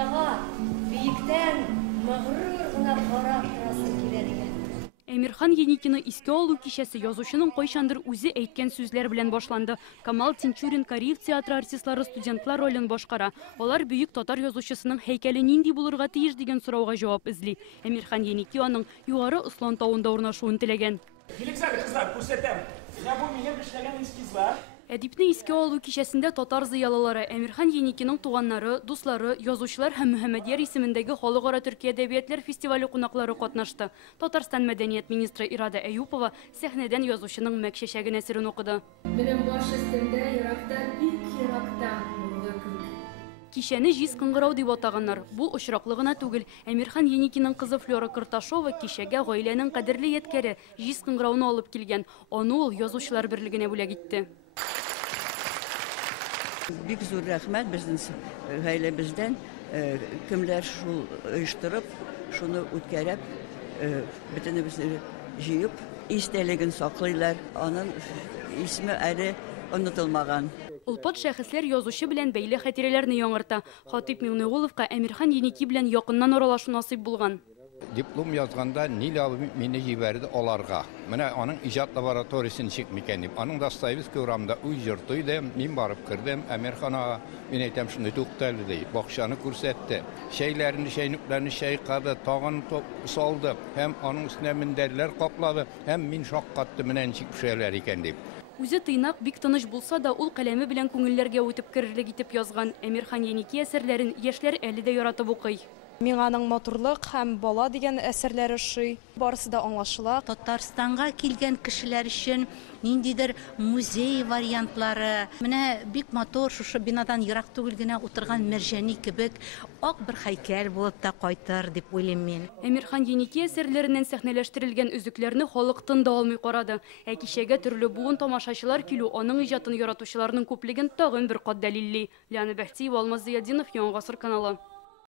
дөньяга биектән мәгърур гына карап торасы килә дигән. Әмирхан Еникины искә алу кичәсе язучының кайчандыр үзе әйткән сүзләр белән башланды. Камал Тинчурин Кореев театры артистлары студентлар ролен башкара. Алар бөек татар язучысының һәйкәле нинди булырга тиеш дигән сорауга җавап эзли. Әмирхан Еники аның югары Ыслан тавында урнашуын теләгән. Кызлар, күрсәтәм. Менә бу минем эшләгән эскиз бар. Әдипне искә алу кичәсендә татар зыялылары Әмирхан Еникиның туганнары, дуслары, язучылар һәм Мөхәммәдияр исемендәге Халыкара Төркия әдәбиятлар фестивале кунаклары катнашты. Татарстан мәдәният министры Ирада Әюпова сәхнәдән язучының мәкшәшәген әсерен укыды. Минем баш өстендә еракта, бик еракта нурлы күк. Кичәне җиз кыңгырау дип атаганнар. Бу очраклы гына түгел. Әмирхан Еникиның кызы Флора Кырташова кичәгә гаиләнең кадерле яткәре җиз кыңгырауны алып килгән. Аны ул язучылар берлегенә бүләк итте. Бик зур рәхмәт безнең гаиләбездән кемләр шул оештырып, шуны үткәреп, бөтенебезне җыеп, истәлеген саклыйлар. Аның исеме әле онытылмаган. Улпат шәхесләр язучы белән бәйле хатирәләрне яңарта. Хатип Миңнегуловка Әмирхан Еники белән якыннан аралашу насыйп булган. Диплом язганда Нил абый мине җибәрде аларга. Менә аның иҗат лабораториясын ничек микән дип. Аның Достоевский урамда уй йорты иде. Мин барып кердем. Әмирханга мин әйтәм шундый тукталды ди. Бакчаны күрсәтте. Шәйләрне, шәйнүкләрне шәйкады, тагын салды. Һәм аның өстенә мендәрләр каплады. Һәм мин шаккатты менә ничек пешәләр икән дип. Үзе тыйнак бик тыныч булса да, ул каләме белән күңелләргә үтеп керерлек итеп язган. Әмирхан Еники әсәрләрен яшьләр әле дә яратып укый. Миңа аның матурлык һәм бала дигән әсәрләре ошый. Барысы да аңлашыла. Татарстанга килгән кешеләр өчен ниндидер музей вариантлары. Менә бик матур шушы бинадан ерак түгел генә утырган Мәрҗани кебек ак бер һәйкәл булып та кайтыр дип уйлыйм мин. Әмирхан Еники әсәрләреннән сәхнәләштерелгән өзекләрне халык тында алмый карады. Ә кичәгә төрле буын тамашачылар килү аның иҗатын яратучыларның күплеген тагын бер кат дәлилли. Ләна Бәхтиева, Алмаз Зыяддинов, Яңа гасыр каналы.